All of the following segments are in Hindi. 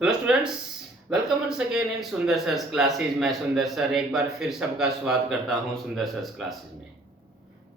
Hello students, welcome once again in Sundar sir's classes. मैं सुंदर सर एक बार फिर सबका स्वागत करता हूं सुंदर सर्स क्लासेज में।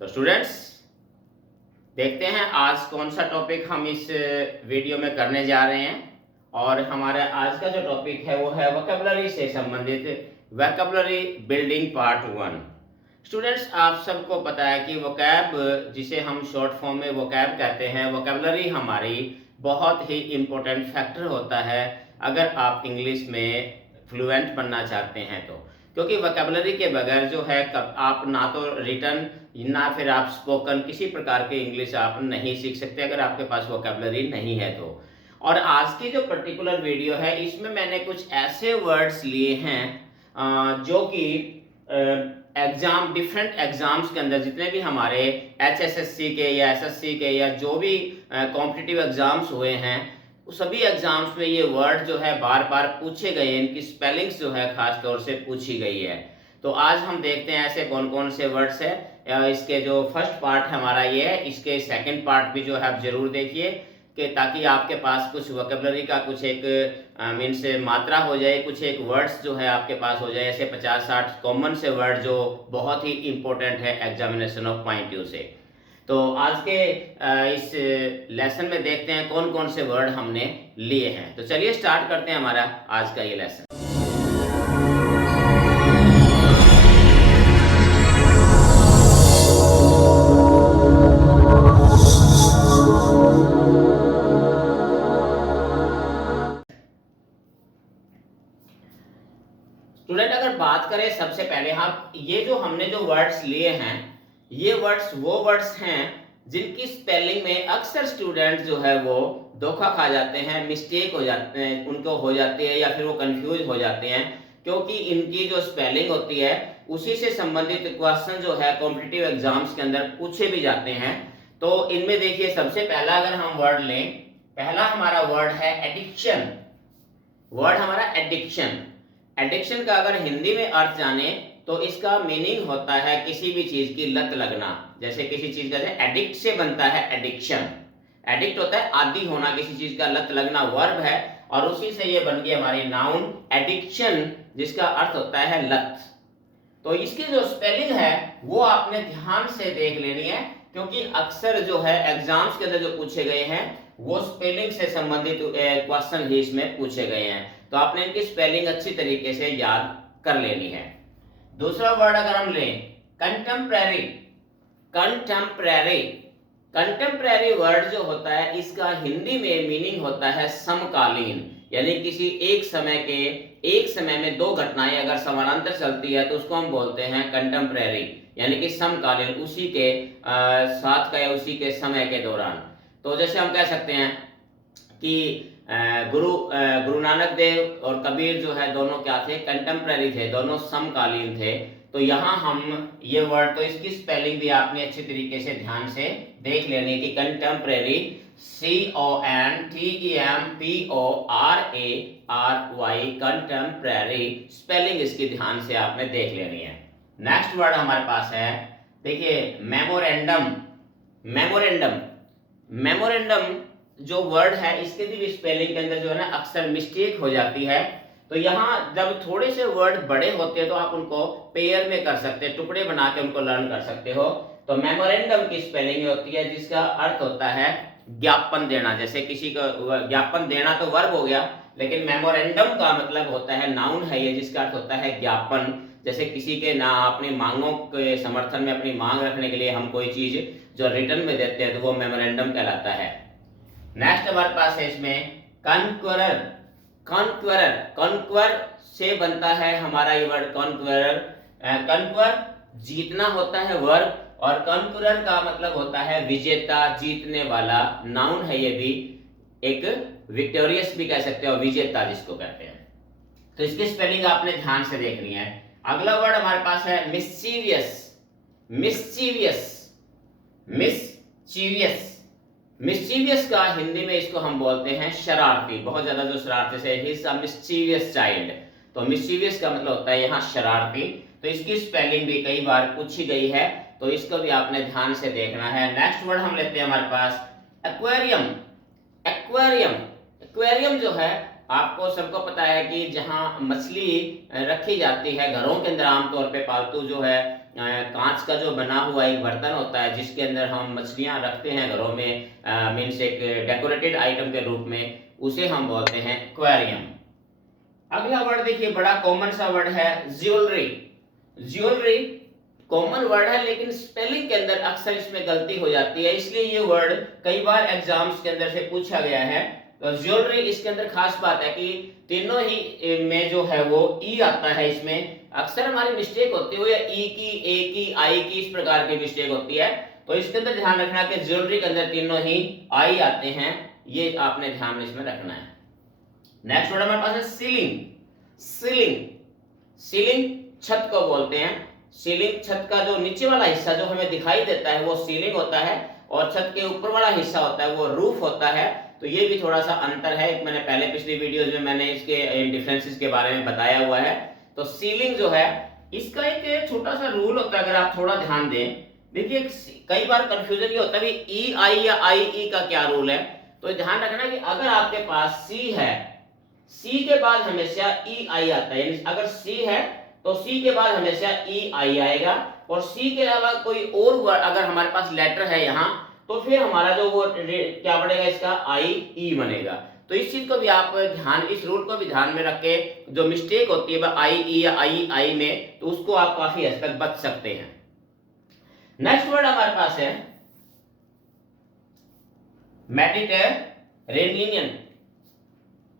तो स्टूडेंट्स, देखते हैं आज कौन सा टॉपिक हम इस वीडियो में करने जा रहे हैं। और हमारा आज का जो टॉपिक है वो है वोकैबुलरी से संबंधित वोकैबुलरी बिल्डिंग पार्ट 1। स्टूडेंट्स, आप सबको पता है कि वोकैब, जिसे हम शॉर्ट फॉर्म में वोकैब कहते हैं, वोकैबुलरी हमारी बहुत ही इम्पोर्टेंट फैक्टर होता है अगर आप इंग्लिश में फ्लुएंट बनना चाहते हैं तो। क्योंकि वोकैबुलरी के बगैर जो है आप ना तो रिटन ना फिर आप स्पोकन किसी प्रकार के इंग्लिश आप नहीं सीख सकते अगर आपके पास वोकैबुलरी नहीं है तो। और आज की जो पर्टिकुलर वीडियो है इसमें मैंने कुछ ऐसे वर्ड्स लिए हैं जो कि एग्जाम डिफरेंट एग्जाम्स के अंदर जितने भी हमारे HSSC के या SSC के या जो भी कॉम्पिटिटिव एग्जाम्स हुए हैं सभी एग्जाम्स में ये वर्ड जो है बार बार पूछे गए हैं, इनकी स्पेलिंग्स जो है खास तौर से पूछी गई है। तो आज हम देखते हैं ऐसे कौन कौन से वर्ड्स है। इसके जो फर्स्ट पार्ट हमारा ये है, इसके सेकंड पार्ट भी जो है आप जरूर देखिए कि ताकि आपके पास कुछ वोकैबुलरी का कुछ एक मीन्स मात्रा हो जाए, कुछ एक वर्ड्स जो है आपके पास हो जाए, ऐसे 50-60 कॉमन से वर्ड जो बहुत ही इंपॉर्टेंट है एग्जामिनेशन ऑफ पॉइंट व्यू से। तो आज के इस लेसन में देखते हैं कौन कौन से वर्ड हमने लिए हैं। तो चलिए स्टार्ट करते हैं हमारा आज का ये लेसन। स्टूडेंट, अगर बात करें सबसे पहले हम ये जो हमने जो वर्ड्स लिए हैं ये वर्ड्स वो वर्ड्स हैं जिनकी स्पेलिंग में अक्सर स्टूडेंट जो है वो धोखा खा जाते हैं, मिस्टेक हो जाते हैं, उनको हो जाती है या फिर वो कंफ्यूज हो जाते हैं क्योंकि इनकी जो स्पेलिंग होती है उसी से संबंधित क्वेश्चन जो है कॉम्पिटिटिव एग्जाम्स के अंदर पूछे भी जाते हैं। तो इनमें देखिए सबसे पहला अगर हम वर्ड लें, पहला हमारा वर्ड है एडिक्शन। वर्ड हमारा एडिक्शन। एडिक्शन का अगर हिंदी में अर्थ जाने तो इसका मीनिंग होता है किसी भी चीज की लत लगना। जैसे किसी चीज का एडिक्ट से बनता है एडिक्शन। एडिक्ट होता है आदी होना, किसी चीज का लत लगना वर्ब है और उसी से ये बन गई हमारी नाउन एडिक्शन जिसका अर्थ होता है लत। तो इसकी जो स्पेलिंग है वो आपने ध्यान से देख लेनी है क्योंकि अक्सर जो है एग्जाम्स के अंदर जो पूछे गए हैं वो स्पेलिंग से संबंधित क्वेश्चन ही इसमें पूछे गए हैं। तो आपने इनकी स्पेलिंग अच्छी तरीके से याद कर लेनी है। दूसरा वर्ड अगर हम लें कंटेम्परेरी। कंटेम्परेरी कंटेम्परेरी वर्ड जो होता है इसका हिंदी में मीनिंग होता है समकालीन, यानी किसी एक समय में दो घटनाएं अगर समानांतर चलती है तो उसको हम बोलते हैं कंटेम्परेरी, यानी कि समकालीन, उसी के साथ का या उसी के समय के दौरान। तो जैसे हम कह सकते हैं कि गुरु नानक देव और कबीर जो है दोनों क्या थे, कंटेम्परेरी थे, दोनों समकालीन थे। तो यहाँ हम ये वर्ड, तो इसकी स्पेलिंग भी आपने अच्छी तरीके से ध्यान से देख लेनी कि कंटेम्परेरी CONTEMPORARY कंटेम्परेरी, स्पेलिंग इसकी ध्यान से आपने देख लेनी है। नेक्स्ट वर्ड हमारे पास है, देखिए मेमोरेंडम। मेमोरेंडम मेमोरेंडम जो वर्ड है इसके भी स्पेलिंग के अंदर जो है ना अक्सर मिस्टेक हो जाती है। तो यहाँ जब थोड़े से वर्ड बड़े होते हैं तो आप उनको पेयर में कर सकते हैं, टुकड़े बना के उनको लर्न कर सकते हो। तो मेमोरेंडम की स्पेलिंग होती है जिसका अर्थ होता है ज्ञापन देना। जैसे किसी को ज्ञापन देना तो वर्ब हो गया, लेकिन मेमोरेंडम का मतलब होता है नाउन है ये जिसका अर्थ होता है ज्ञापन। जैसे किसी के ना अपनी मांगों के समर्थन में अपनी मांग रखने के लिए हम कोई चीज जो रिटर्न में देते हैं तो वो मेमोरेंडम कहलाता है। नेक्स्ट हमारे पास है इसमें कॉन्क्वरर। कॉन्क्वरर, कॉन्क्वर से बनता है हमारा ये वर्ड कॉन्क्वरर। कॉन्क्वर जीतना होता है वर्ब और कॉन्क्वरर का मतलब होता है विजेता, जीतने वाला, नाउन है ये भी, एक विक्टोरियस भी कह सकते हो, विजेता जिसको कहते हैं। तो इसकी स्पेलिंग आपने ध्यान से देखनी है। अगला वर्ड हमारे पास है मिस्चीवियस। मिस्चीवियस मिस्चीवियस मिस्चीवियस का हिंदी में इसको हम बोलते हैं शरारती, बहुत ज्यादा जो शरारती से, he is a mischievous child. तो मिस्चीवियस का मतलब होता है यहाँ शरारती। तो इसकी स्पेलिंग भी कई बार पूछी गई है तो इसको भी आपने ध्यान से देखना है। नेक्स्ट वर्ड हम लेते हैं हमारे पास एक्वेरियम। एक्वेरियम एक्वेरियम जो है आपको सबको पता है कि जहाँ मछली रखी जाती है घरों के अंदर, आमतौर पे पालतू जो है कांच का जो बना हुआ एक बर्तन होता है जिसके अंदर हम मछलियां रखते हैं घरों में, मीन्स एक डेकोरेटेड आइटम के रूप में, उसे हम बोलते हैं एक्वेरियम। अगला वर्ड देखिए, बड़ा कॉमन सा वर्ड है ज्वेलरी। ज्वेलरी कॉमन वर्ड है लेकिन स्पेलिंग के अंदर अक्सर इसमें गलती हो जाती है, इसलिए ये वर्ड कई बार एग्जाम्स के अंदर से पूछा गया है। तो ज्वेलरी, इसके अंदर खास बात है कि तीनों ही में जो है वो ई आता है। इसमें अक्सर हमारी मिस्टेक होती है ई की, ए की, आई की, इस प्रकार की मिस्टेक होती है। तो इसके अंदर ध्यान रखना कि ज्वेलरी के अंदर तीनों ही आई आते हैं, ये आपने ध्यान इसमें रखना है। नेक्स्ट वर्ड हमारे पास है सीलिंग। सीलिंग, सीलिंग छत को बोलते हैं। सीलिंग, छत का जो नीचे वाला हिस्सा जो हमें दिखाई देता है वो सीलिंग होता है, और छत के ऊपर वाला हिस्सा होता है वो रूफ होता है। तो ये भी थोड़ा सा अंतर है, मैंने पहले पिछली वीडियोस में मैंने इसके डिफरेंसेस के बारे में बताया हुआ है। तो सीलिंग जो है इसका एक छोटा सा रूल होता है, अगर आप थोड़ा ध्यान दें। देखिए कई बार कंफ्यूजन ये होता है कि ई आई या आई ई का क्या रूल है। तो ध्यान रखना कि अगर आपके पास सी है, सी के बाद हमेशा ई आई आता है, यानी अगर सी है तो सी के बाद हमेशा ई आई आएगा, और सी के अलावा कोई और वर्ड अगर हमारे पास लेटर है यहाँ, तो फिर हमारा जो वो क्या बनेगा, इसका आई ई बनेगा। तो इस चीज को भी आप ध्यान, इस रूल को भी ध्यान में रख के जो मिस्टेक होती है आई ई या आई आई में, तो उसको आप काफी हद तक बच सकते हैं। नेक्स्ट वर्ड हमारे पास है मेडिटेरेनियन,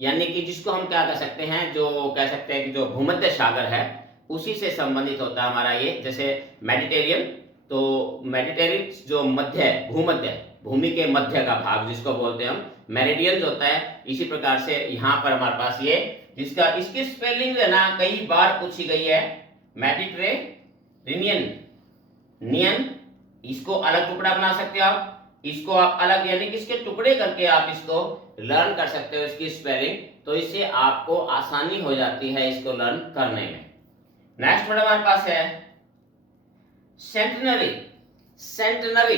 यानी कि जिसको हम क्या कह सकते हैं, जो कह सकते हैं कि जो भूमध्य सागर है उसी से संबंधित होता है हमारा ये। जैसे मेडिटेरियन, तो मेडिटेरियन जो मध्य है, भूमध्य, भूमि के मध्य का भाग जिसको बोलते हैं हम, मेरिडियन होता है। इसी प्रकार से यहाँ पर हमारे पास ये, जिसका इसकी स्पेलिंग है ना कई बार पूछी गई है, मेडिटेरेनियन, नियन, इसको अलग टुकड़ा बना सकते हो आप, इसको आप अलग यानी कि इसके टुकड़े करके आप इसको लर्न कर सकते हो इसकी स्पेलिंग, तो इससे आपको आसानी हो जाती है इसको लर्न करने में। नेक्स्ट वर्ड हमारे पास है सेंटनरी। सेंटनरी,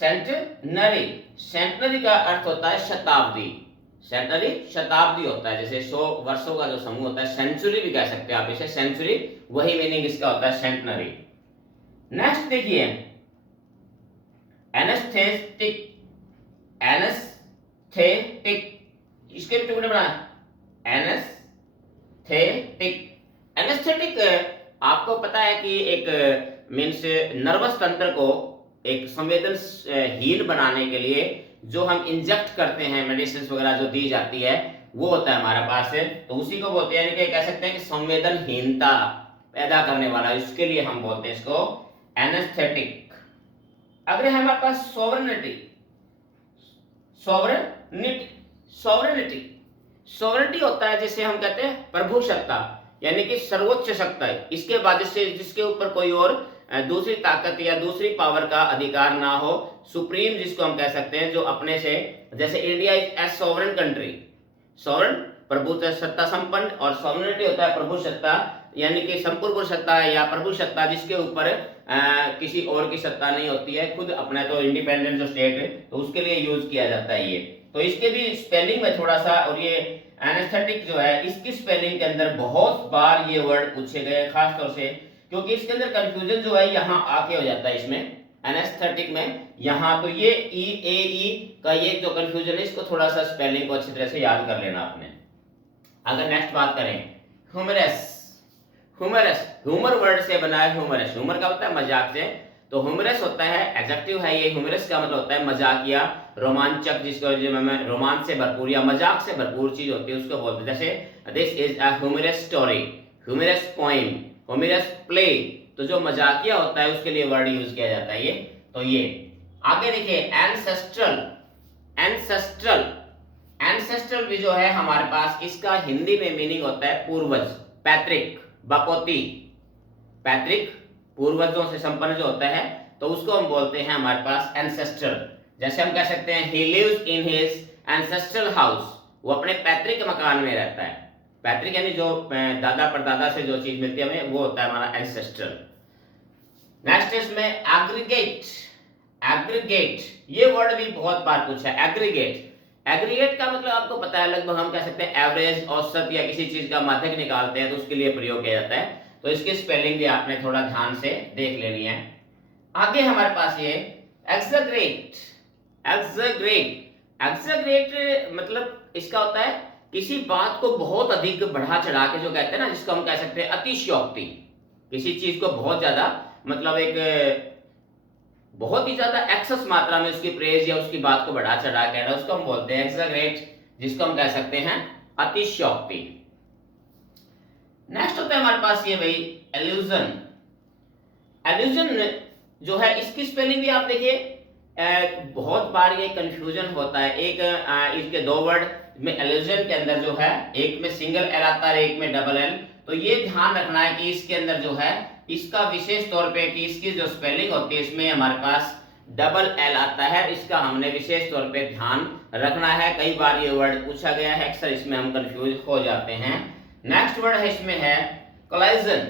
सेंटनरी, सेंटनरी का अर्थ होता है शताब्दी। सेंटनरी शताब्दी होता है, जैसे 100 वर्षों का जो समूह होता है, सेंचुरी भी कह सकते हैं आप इसे, सेंचुरी, वही मीनिंग इसका होता है सेंटनरी। नेक्स्ट देखिए एनेस्थेटिक। एनेस्थेटिक, इसके भी टुकड़े बना, एनेस्थेटिक। एनेस्थेटिक आपको पता है कि एक मीन्स नर्वस तंत्र को एक संवेदनशील बनाने के लिए जो हम इंजेक्ट करते हैं, मेडिसिन वगैरह जो दी जाती है, वो होता है हमारे पास है। तो उसी को बोलते हैं, कह सकते हैं कि संवेदनहीनता पैदा करने वाला, इसके लिए हम बोलते हैं इसको एनेस्थेटिक। अगले है हमारे पास सोवरेनिटी। सोवरेनिटी, सोवरेनिटी, सोवरेनिटी होता है जिसे हम कहते हैं प्रभुसत्ता, यानी कि सर्वोच्च सत्ता है, इसके बाद जिसके ऊपर कोई और दूसरी ताकत या दूसरी पावर का अधिकार ना हो, सुप्रीम जिसको हम कह सकते हैं, जो अपने से, जैसे India is a sovereign country, sovereign प्रभुसत्ता संपन्न, और सोवरेनिटी होता है प्रभुसत्ता, यानी कि संपूर्ण सत्ता या प्रभुसत्ता जिसके ऊपर किसी और की सत्ता नहीं होती है, खुद अपना तो इंडिपेंडेंट जो स्टेट है, तो उसके लिए यूज किया जाता है ये। तो इसके भी स्पेलिंग में थोड़ा सा, और ये एनेस्थेटिक जो है इसकी स्पेलिंग के अंदर बहुत बार ये वर्ड पूछे गए, खास तौर से क्योंकि इसके अंदर कंफ्यूजन जो है यहाँ आके हो जाता है इसमें एनेस्थेटिक में, यहाँ तो ये ई ए ई का ये जो कंफ्यूजन है, इसको थोड़ा सा स्पेलिंग को अच्छी तरह से याद कर लेना आपने। अगर नेक्स्ट बात करें ह्यूमरस। ह्यूमरस, ह्यूमर वर्ड से बना है ह्यूमरस, ह्यूमर का होता है मजाक से, तो ह्यूमरस होता है एडजेक्टिव है ये। ह्यूमरस का मतलब होता है मजाकिया, रोमांचक, जिसको रोमांच से भरपूर या मजाक से भरपूर चीज होती है उसको बोलते हैं। जैसे this is a humorous story, humorous poem, humorous play, तो जो मजाकिया होता है उसके लिए वर्ड यूज किया जाता है ये। तो ये आगे देखिए एंसेस्ट्रल। एंसेस्ट्रल, एंसेस्ट्रल भी जो है हमारे पास, इसका हिंदी में मीनिंग होता है पूर्वज, पैतृक, बपौती, पैतृक, पूर्वजों से संपन्न जो होता है, तो उसको हम बोलते हैं हमारे पास एंसेस्ट्रल। जैसे हम कह सकते हैं he lives in his ancestral house, वो अपने पैतृक मकान में रहता है। पैतृक यानी जो दादा परदादा से जो चीज मिलती है हमें, वो होता है हमारा एंसेस्ट्रल। नेक्स्ट इसमें एग्रीगेट। एग्रीगेट, ये वर्ड भी बहुत बार पूछा है, एग्रीगेट। एग्रीगेट का मतलब आपको पता है, लगभग हम कह सकते हैं एवरेज, औसत या किसी चीज का माध्यक निकालते हैं तो उसके लिए प्रयोग किया जाता है। तो इसकी स्पेलिंग भी आपने थोड़ा ध्यान से देख लेनी है। आगे हमारे पास ये एक्सग्रेट। एक्सग्रेट, एक्सग्रेट मतलब इसका होता है किसी बात को बहुत अधिक बढ़ा चढ़ा के जो कहते हैं ना, जिसको हम कह सकते हैं अतिशयोक्ति। किसी चीज को बहुत ज्यादा मतलब एक बहुत ही ज्यादा एक्सेस मात्रा में उसकी प्रेज या उसकी बात को बढ़ा चढ़ा के ना, उसको हम बोलते हैं एक्सग्रेट, जिसको हम कह सकते हैं अतिशयोक्ति। नेक्स्ट होता है हमारे पास ये भाई एल्यूजन। एल्यूजन जो है इसकी स्पेलिंग भी आप देखिए, बहुत बार ये कंफ्यूजन होता है। एक इसके दो वर्ड में एल्यूजन के अंदर जो है एक में सिंगल एल आता है, एक में डबल एल। तो ये ध्यान रखना है कि इसके अंदर जो है इसका विशेष तौर पे कि इसकी जो स्पेलिंग होती है इसमें हमारे पास डबल एल आता है, इसका हमने विशेष तौर पे ध्यान रखना है। कई बार ये वर्ड पूछा गया है, अक्सर इसमें हम कंफ्यूज हो जाते हैं। नेक्स्ट वर्ड है इसमें है कोलाइजन।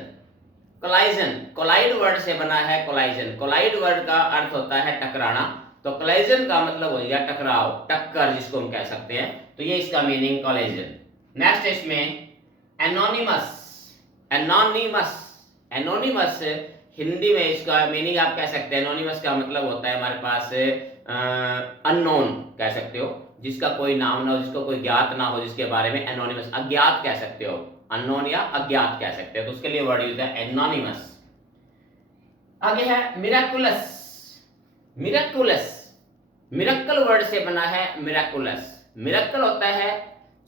कोलाइजन कोलाइड वर्ड से बना है कोलाइजन। कोलाइड वर्ड का अर्थ होता है टकराना, तो कोलाइजन का मतलब हो गया टकराव, टक्कर जिसको हम कह सकते हैं। तो ये इसका मीनिंग कोलाइजन। नेक्स्ट इसमें एनोनिमस। एनोनिमस, एनोनिमस हिंदी में इसका मीनिंग आप कह सकते हैं, एनोनिमस का मतलब होता है हमारे पास अननोन कह सकते हो, जिसका कोई नाम ना हो, जिसको कोई ज्ञात ना हो, जिसके बारे में एनोनिमस, अज्ञात कह सकते हो, अननोन या अज्ञात कह सकते हो। तो उसके लिए वर्ड यूज है एनोनिमस। आगे है मिराकुलस। मिराकुलस, मिरेकल वर्ड से बना है मिराकुलस। मिरेकल होता है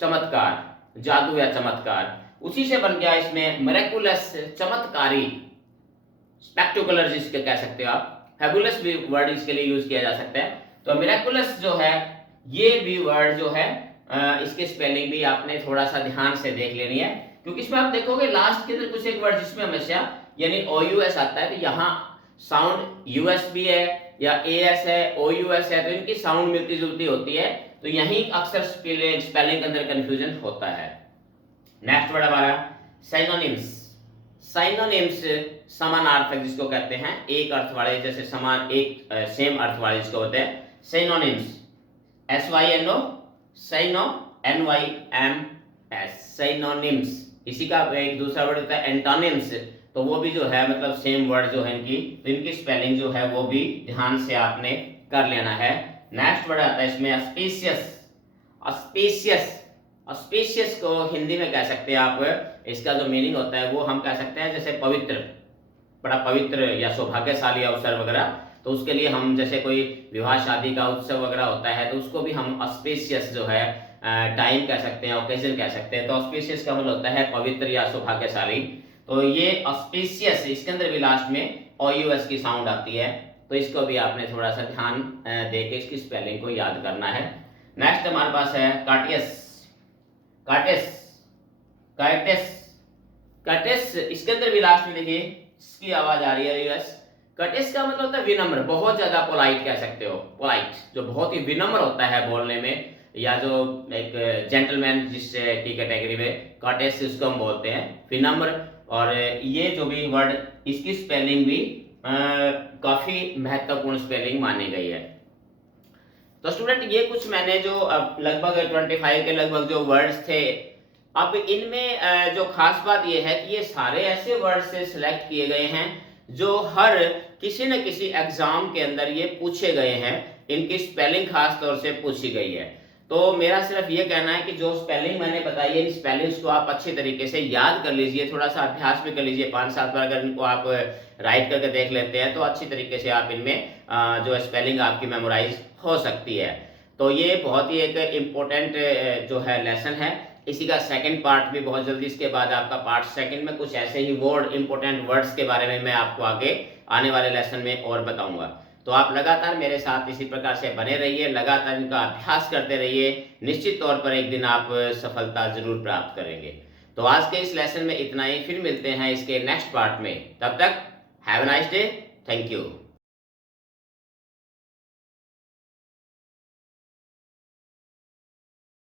चमत्कार, जादू या चमत्कार, उसी से बन गया इसमें मिरेकुलस, चमत्कारी, स्पेक्टेकुलर जिसके कह सकते हो आप। फैबुलस भी वर्ड इसके लिए यूज किया जा सकता है। तो मिरेकुलस जो है ये भी वर्ड जो है इसकी स्पेलिंग भी आपने थोड़ा सा ध्यान से देख लेनी है, क्योंकि इसमें आप देखोगे लास्ट के अंदर कुछ एक वर्ड जिसमें हमेशा यानी OUS आता है, तो यहाँ साउंड US भी है या AS है, OUS है, तो इनकी साउंड मिलती जुलती होती है, तो यही अक्सर स्पेलिंग के अंदर कंफ्यूजन होता है। नेक्स्ट वर्ड हमारा साइनोनिम्स। साइनोनिम्स समानार्थक जिसको कहते हैं, एक अर्थ वाले, जैसे समान एक सेम अर्थ वाले जिसको होते हैं synonyms. SYNO, syno, NYMS, synonyms. इसी का एक दूसरा वर्ड होता है एंटोनिम्स, तो वो भी जो है मतलब सेम वर्ड जो है इनकी, तो इनकी स्पेलिंग जो है वो भी ध्यान से आपने कर लेना है। नेक्स्ट वर्ड आता है इसमें ऑस्पिशियस। ऑस्पिशियस, ऑस्पिशियस को हिंदी में कह सकते हैं आप, इसका जो मीनिंग होता है वो हम कह सकते हैं जैसे पवित्र, बड़ा पवित्र या सौभाग्यशाली अवसर वगैरह। तो उसके लिए हम जैसे कोई विवाह शादी का उत्सव वगैरह होता है तो उसको भी हम ऑस्पिशियस जो है टाइम कह सकते हैं, ओकेजन कह सकते हैं। तो ऑस्पिशियस का मतलब होता है पवित्र या सौभाग्यशाली। तो ये ऑस्पिशियस, इसके अंदर भी लास्ट में OUS की साउंड आती है, तो इसको भी आपने थोड़ा सा ध्यान देके इसकी स्पेलिंग को याद करना है। नेक्स्ट हमारे पास है कार्टियस। कार्टेस, कार्टेस, कार्टेस, इसके अंदर भी लास्ट में देखिए इसकी आवाज आ रही है US। कर्टेस का मतलब होता है विनम्र, बहुत ज्यादा पोलाइट कह सकते हो, पोलाइट जो बहुत ही विनम्र होता है बोलने में, या जो एक जेंटलमैन जिस की कैटेगरी में कर्टेस उसको हम बोलते हैं विनम्र। और ये जो भी वर्ड इसकी स्पेलिंग भी काफी महत्वपूर्ण स्पेलिंग मानी गई है। तो स्टूडेंट ये कुछ मैंने जो अब लगभग 25 के लगभग जो वर्ड्स थे, अब इनमें जो खास बात ये है कि ये सारे ऐसे वर्ड से सिलेक्ट किए गए हैं जो हर किसी न किसी एग्जाम के अंदर ये पूछे गए हैं, इनकी स्पेलिंग खास तौर से पूछी गई है। तो मेरा सिर्फ ये कहना है कि जो स्पेलिंग मैंने बताई है इन स्पेलिंग्स को आप अच्छी तरीके से याद कर लीजिए, थोड़ा सा अभ्यास भी कर लीजिए, 5-7 बार अगर इनको आप राइट करके देख लेते हैं तो अच्छी तरीके से आप इनमें जो स्पेलिंग आपकी मेमोराइज हो सकती है। तो ये बहुत ही एक इम्पोर्टेंट जो है लेसन है। इसी का सेकंड पार्ट भी बहुत जल्दी, इसके बाद आपका पार्ट सेकंड में कुछ ऐसे ही वर्ड, इंपॉर्टेंट वर्ड्स के बारे में मैं आपको आगे आने वाले लेसन में और बताऊंगा। तो आप लगातार मेरे साथ इसी प्रकार से बने रहिए, लगातार इनका अभ्यास करते रहिए, निश्चित तौर पर एक दिन आप सफलता जरूर प्राप्त करेंगे। तो आज के इस लेसन में इतना ही, फिर मिलते हैं इसके नेक्स्ट पार्ट में। तब तक have a nice day, thank you.